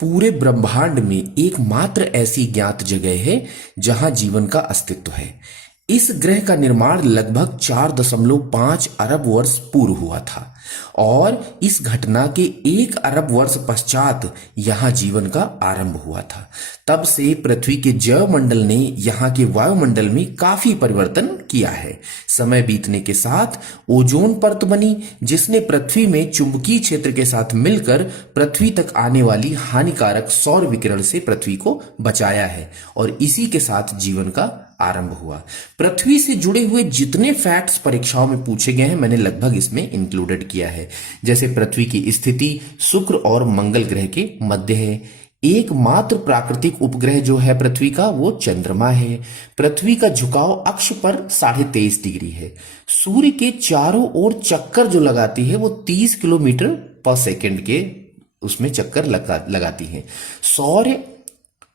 पूरे ब्रह्मांड में एकमात्र ऐसी ज्ञात जगह है जहां जीवन का अस्तित्व है। इस ग्रह का निर्माण लगभग 4.5 अरब वर्ष पूर्व हुआ था और इस घटना के 1 अरब वर्ष पश्चात यहां जीवन का आरंभ हुआ था। तब से पृथ्वी के जैवमंडल ने यहां के वायुमंडल में काफी परिवर्तन किया है। समय बीतने के साथ ओजोन परत बनी, जिसने पृथ्वी में चुंबकीय क्षेत्र के साथ मिलकर पृथ्वी तक आने वाली हानिकारक सौर विकिरण से पृथ्वी को बचाया है और इसी के साथ जीवन का आरंभ हुआ। पृथ्वी से जुड़े हुए जितने फैक्ट्स परीक्षाओं में पूछे गए हैं मैंने लगभग इसमें इंक्लूडेड किया है। जैसे पृथ्वी की स्थिति शुक्र और मंगल ग्रह के मध्य है। एकमात्र प्राकृतिक उपग्रह जो है पृथ्वी का वो चंद्रमा है। पृथ्वी का झुकाव अक्ष पर 23.5 डिग्री है। सूर्य के चारों ओर चक्कर जो लगाती है वो 30 किलोमीटर पर सेकंड के उसमें चक्कर लगाती है। सौर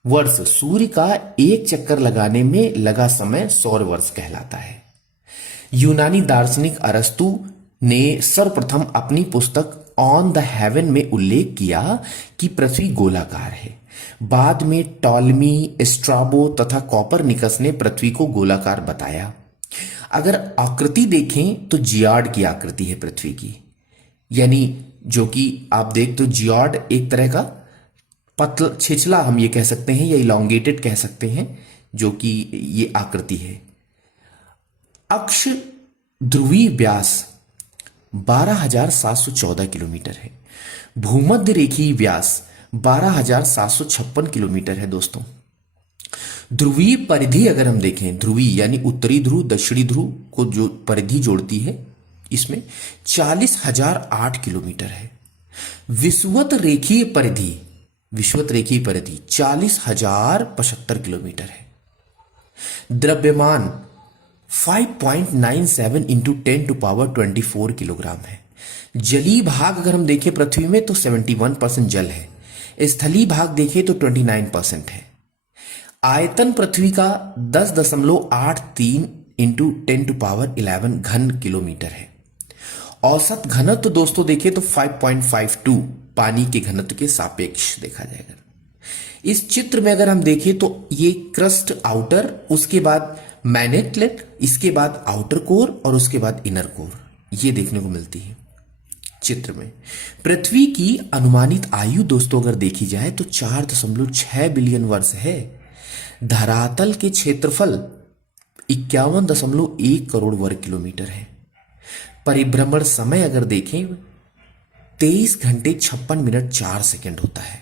वर्ष सूर्य का एक चक्कर लगाने में लगा समय सौर वर्ष कहलाता है। यूनानी दार्शनिक अरस्तु ने सर्वप्रथम अपनी पुस्तक ऑन द हेवन में उल्लेख किया कि पृथ्वी गोलाकार है। बाद में टॉलमी, स्ट्राबो तथा कॉपरनिकस ने पृथ्वी को गोलाकार बताया। अगर आकृति देखें तो जियाड की आकृति है पृथ्वी की, यानी जो कि आप देख तो जियाड एक तरह का पतला छिछला हम ये कह सकते हैं या इलोंगेटेड कह सकते हैं, जो कि ये आकृति है। अक्ष ध्रुवीय व्यास 12,714 किलोमीटर है। भूमध्य रेखीय व्यास 12,756 किलोमीटर है दोस्तों। ध्रुवीय परिधि अगर हम देखें, ध्रुवीय यानी उत्तरी ध्रुव दक्षिणी ध्रुव को जो परिधि जोड़ती है इसमें 40,008 किलोमीटर है। विषुवत रेखीय परिधि 40,075 किलोमीटर है। द्रव्यमान 5.97 इंटू 10⁻24 किलोग्राम है। जलीय भाग अगर हम देखें पृथ्वी में तो 71% जल है। स्थलीय भाग देखें तो 29% है। आयतन पृथ्वी का 10.83 इंटू 10⁻11 घन किलोमीटर है। औसत घनत्व दोस्तों देखें तो 5.52 पानी के घनत्व के सापेक्ष देखा जाएगा। इस चित्र में अगर हम देखें तो ये क्रस्ट आउटर, उसके बाद मैग्नेटलेट, इसके बाद आउटर कोर और उसके बाद इनर कोर, ये देखने को मिलती है चित्र में। पृथ्वी की अनुमानित आयु दोस्तों अगर देखी जाए तो 4.6 बिलियन वर्ष है। धरातल के क्षेत्रफल 51.1 करोड़ वर्ग किलोमीटर है। परिभ्रमण समय अगर देखें 23 घंटे 56 मिनट 4 सेकंड होता है।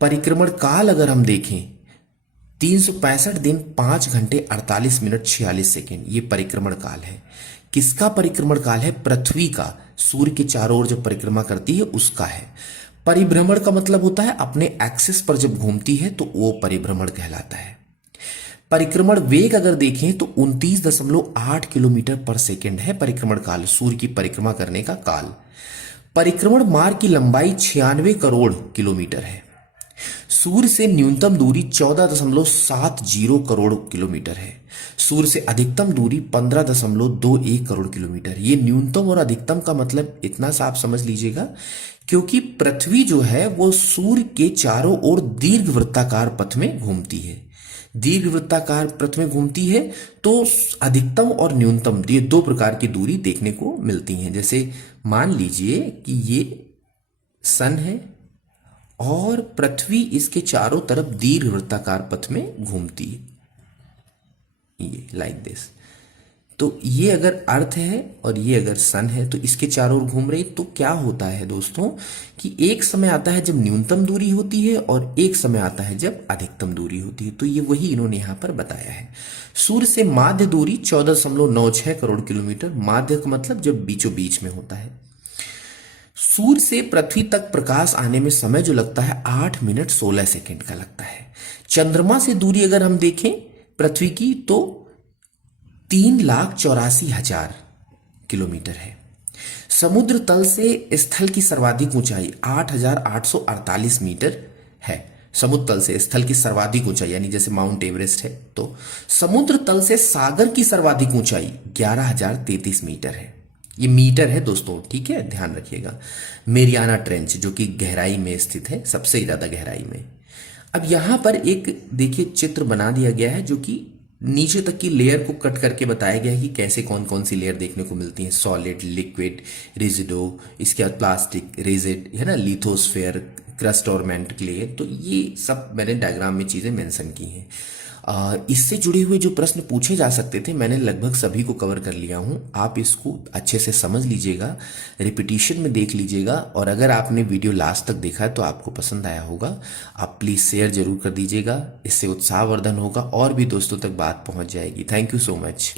परिक्रमण काल अगर हम देखें 365 दिन 5 घंटे 48 मिनट 46 सेकंड, ये परिक्रमण काल है। किसका परिक्रमण काल है? पृथ्वी का। सूर्य के चारों ओर जब परिक्रमा करती है उसका है। परिभ्रमण का मतलब होता है अपने एक्सिस पर जब घूमती है तो वो परिभ्रमण कहलाता है। परिक्रमण वेग अगर देखें तो 29.8 किलोमीटर पर सेकंड है परिक्रमण काल, सूर्य की परिक्रमा करने का काल। परिक्रमण मार्ग की लंबाई 96 करोड़ किलोमीटर है। सूर्य से न्यूनतम दूरी 14.70 करोड़ किलोमीटर है। सूर्य से अधिकतम दूरी 15.21 करोड़ किलोमीटर। ये न्यूनतम और अधिकतम का मतलब इतना सा आप समझ लीजिएगा, क्योंकि पृथ्वी जो है वो सूर्य के चारों ओर दीर्घवृत्ताकार पथ में घूमती है। दीर्घवृत्ताकार पथ में घूमती है तो अधिकतम और न्यूनतम ये दो प्रकार की दूरी देखने को मिलती हैं। जैसे मान लीजिए कि ये सन है और पृथ्वी इसके चारों तरफ दीर्घवृत्ताकार पथ में घूमती है, ये लाइक दिस। तो ये अगर अर्थ है और ये अगर सन है तो इसके चारों ओर घूम रही, तो क्या होता है दोस्तों कि एक समय आता है जब न्यूनतम दूरी होती है और एक समय आता है जब अधिकतम दूरी होती है। तो ये वही इन्होंने यहां पर बताया है। सूर्य से माध्य दूरी 14.96 करोड़ किलोमीटर। माध्य का मतलब जब बीचों बीच में होता है। सूर्य से पृथ्वी तक प्रकाश आने में समय जो लगता है 8 मिनट 16 सेकंड का लगता है। चंद्रमा से दूरी अगर हम देखें पृथ्वी की तो 3,84,000 किलोमीटर है। समुद्र तल से स्थल की सर्वाधिक ऊंचाई 8,848 मीटर है। समुद्र तल से स्थल की सर्वाधिक ऊंचाई यानी जैसे माउंट एवरेस्ट है, तो समुद्र तल से सागर की सर्वाधिक ऊंचाई 11,033 मीटर है। ये मीटर है दोस्तों, ठीक है, ध्यान रखिएगा। मेरियाना ट्रेंच जो कि गहराई में स्थित है, सबसे ज्यादा गहराई में। अब यहां पर एक देखिए चित्र बना दिया गया है जो कि नीचे तक की लेयर को कट करके बताया गया है कि कैसे कौन कौन सी लेयर देखने को मिलती है। सॉलिड, लिक्विड, रिजिडो, इसके बाद प्लास्टिक, रिजिड, है ना, लिथोस्फेयर, क्रस्ट और मैंटल लेयर। तो ये सब मैंने डायग्राम में चीजें मेंशन की हैं। इससे जुड़े हुए जो प्रश्न पूछे जा सकते थे मैंने लगभग सभी को कवर कर लिया हूं। आप इसको अच्छे से समझ लीजिएगा, रिपीटिशन में देख लीजिएगा, और अगर आपने वीडियो लास्ट तक देखा है तो आपको पसंद आया होगा। आप प्लीज़ शेयर जरूर कर दीजिएगा, इससे उत्साहवर्धन होगा और भी दोस्तों तक बात पहुंच जाएगी। Thank you so much.